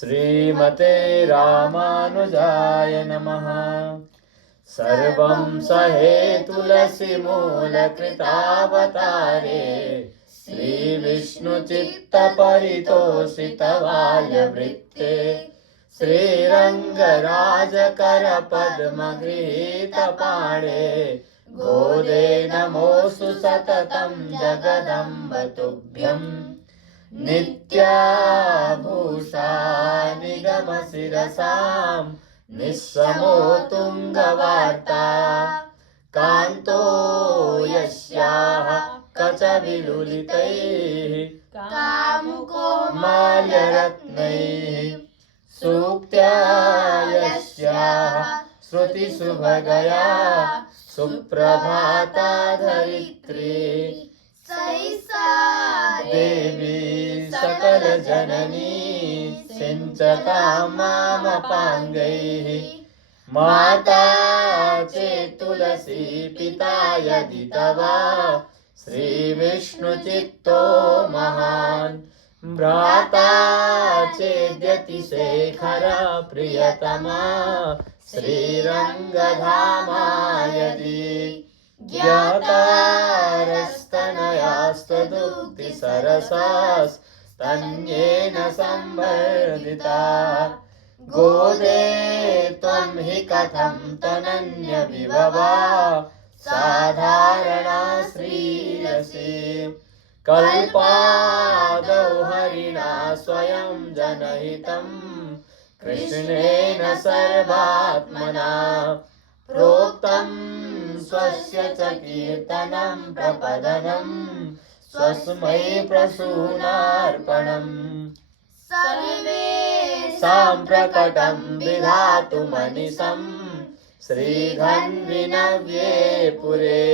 श्रीमते रामानुजाय नमः। सर्वं सहेतुलसीमूलकृतावतारे श्रीविष्णुचित्तपरितोषितवाल्यवृत्ते श्रीरङ्गराजकरपद्मगृहीतपाणे गोदे नमोऽस्तु सततं जगदम्ब तुभ्यं। नित्याभूषा निगमशिरसां निस्समो तुङ्गवार्ता कान्तो यस्याः कचविलुलितैः कामुको माल्यरत्नैः सूक्त्या यस्याः श्रुतिसुभगया सुप्रभाता धरित्री देवी सकलजननी सिञ्चतां मामपाङ्गैः। माता चेत् तुलसी पिता यदि तव श्रीविष्णुचित्तो महान्। भ्राता चेद्यतिशेखर प्रियतमा श्रीरङ्गधामा यदि। ज्ञातारस्तनयास्तदुक्तिसरसास्तन्येन संवर्धिता गोदे त्वं हि कथं तनन्यविभवा साधारणा श्रीरसे। कल्पादौ हरिणा स्वयं जनहितं कृष्णेन सर्वात्मना प्रोक्तं स्वस्य च कीर्तनं प्रपदनं स्वस्मै प्रसूनार्पणम्। सर्वेषां प्रकटं विधातुमनिशं श्रीधन्विनव्ये पुरे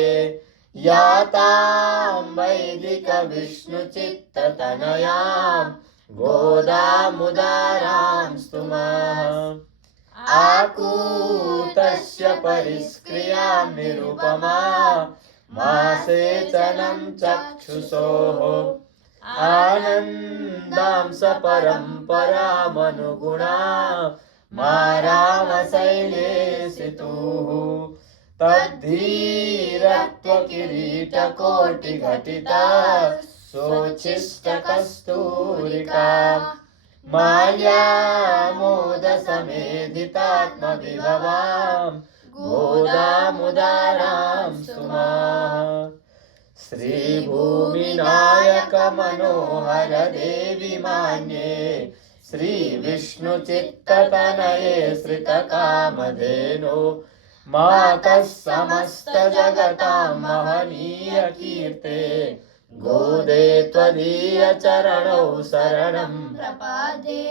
यातां वैदिकविष्णुचित्ततनयां गोदामुदारां स्तुमः। आकूतस्य परिस्क्रियां निरुपमा मासेचनं चक्षुषोः आनन्दां सपरम्परामनुगुणा मारामशैलेशितुः। तद्धीरत्वकिरीटकोटिघटिता सोच्छिष्टकस्तूरिका माल्यामोदसमेधितात्मविभवां गोदामुदारां स्तुमः। श्रीभूमिनायक मनोहर देवि मान्ये श्रीविष्णुचित्ततनये श्रितकामधेनो मातः समस्तजगतां महनीयकीर्ते गोदे त्वदीयचरणौ शरणं प्रपद्ये।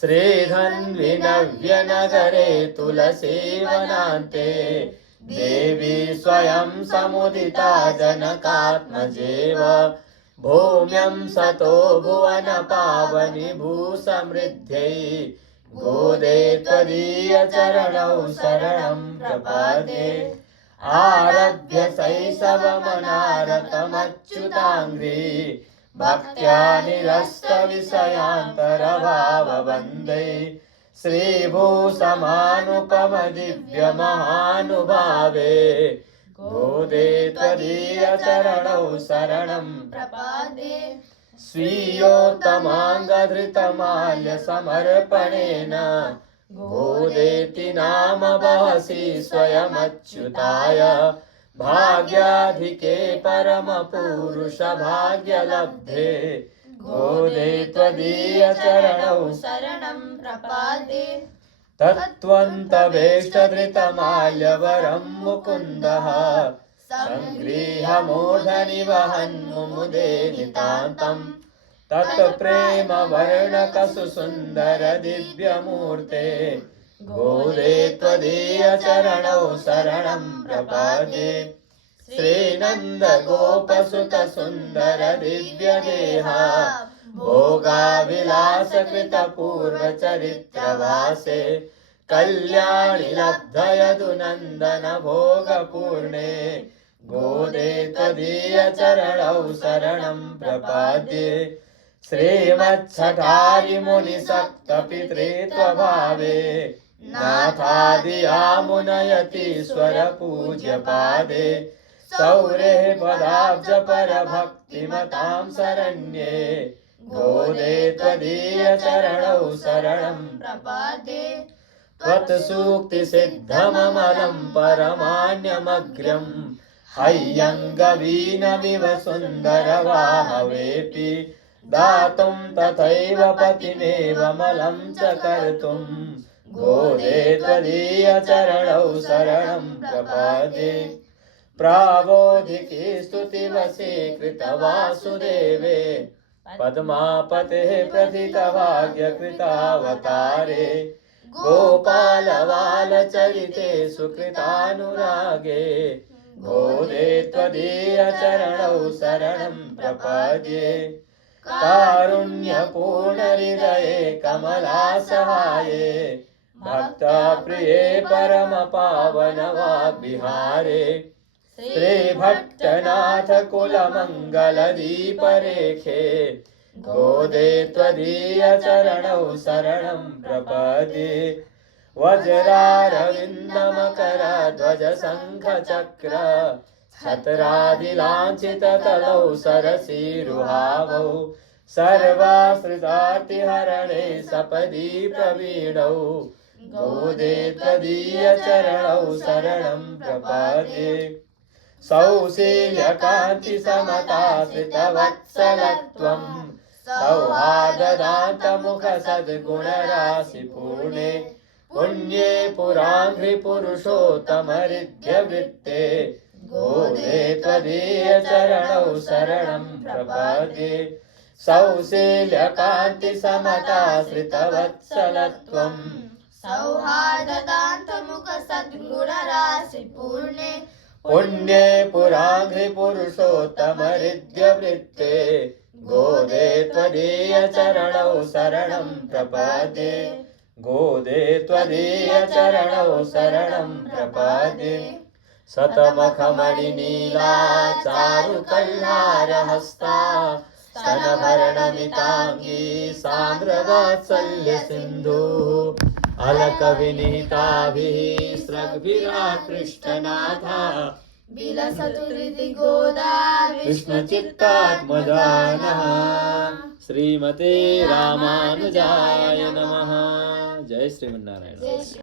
श्रीधन्विनव्यनगरे तुलसीवनान्ते देवी स्वयं समुदिता जनकात्मजेव भूम्यं सतो भुवनपावनि भूसमृद्ध्यै गोदे त्वदीयचरणौ शरणं प्रपद्ये। आरभ्य शैशवमनारतमच्युताङ्घ्रि भक्त्या निरस्तविषयान्तरभाववन्दे श्रीभूसमानुपमदिव्यमहानुभावे गोदे त्वदीयचरणौ शरणं प्रपद्ये। स्वीयोत्तमाङ्गधृतमाल्यसमर्पणेन गोदेति नाम वहसि स्वयमच्युताय भाग्याधिके परमपुरुषभाग्यलब्धे गोदे त्वदीयचरणौ शरणं प्रपद्ये। तत्त्वन्तवेष्टधृतमाल्यवरं मुकुन्दः सङ्गृह्य मूर्धनि वहन् मुमुदे नितान्तम् तत्प्रेमवर्णकसुसुन्दर दिव्यमूर्ते गोदे त्वदीयचरणौ शरणं प्रपद्ये। श्रीनन्दगोपसुतसुन्दर दिव्यदेहा भोगाविलासकृतपूर्वचरित्रवासे कल्याणि लब्धयदुनन्दन भोगपूर्णे गोदे त्वदीयचरणौ शरणं प्रपद्ये। श्रीमच्छठारिमुनिसप्तपितृत्वभावे नाथादियामुनयतीश्वरपूज्यपादे सौरेः पदाब्जपरभक्तिमतां शरण्ये गोदे त्वदीयचरणौ शरणं प्रपद्ये त्वत्सूक्तिसिद्धममलं परमान्यमग्र्यम् हय्यङ्गवीनमिव सुन्दरवाहवेऽपि दातुं तथैव पतिमेवमलं च कर्तुं गोदे त्वदीयचरणौ शरणं प्रपद्ये प्रावोधिके स्तुतिवशीकृतवासुदेवे पद्मापतेः प्रथितभाग्यकृतावतारे गोपालवालचरिते सुकृतानुरागे गोदे त्वदीयचरणौ शरणं प्रपद्ये कारुण्यपूर्णहृदये कमलासहाये भक्तप्रिये परमपावनवाग्विहारे श्रीभट्टनाथ कुलमङ्गलदीपरेखे गोदे त्वदीयचरणौ शरणं प्रपद्ये वज्रारविन्दमकरध्वजशङ्खचक्र छत्रादिलाञ्छिततलौ सरसीरुहावौ सर्वाश्रितार्तिहरणे सपदि प्रवीणौ गोदे त्वदीयचरणौ शरणं प्रपद्ये सौशील्यकान्तिसमताश्रितवत्सलत्वं सौहार्ददान्तमुखसद्गुणराशिपूर्णे पुण्ये पुराङ्घ्रिपुरुषोत्तमहृद्यवृत्ते गोदे त्वदीयचरणौ शरणं प्रपद्ये सौशील्यकान्तिसमताश्रितवत्सलत्वं सौहार्ददान्तमुखसद्गुणराशिपूर्णे पुण्ये पुराङ्घ्रिपुरुषोत्तमहृद्यवृत्ते गोदे त्वदीयचरणौ शरणं प्रपद्ये गोदे त्वदीयचरणौ शरणं प्रपद्ये शतमखमणिनीला चारुकल्हारहस्ता स्तनभरणमिताङ्गी सान्द्रवात्सल्यसिन्धुः अलकविनीताभिः स्रग्भिराकृष्टनाथा विलसतु हृदि गोदा कृष्णचित्तात्मजानः श्रीमते रामानुजाय नमः। जय श्रीमन्नारायण।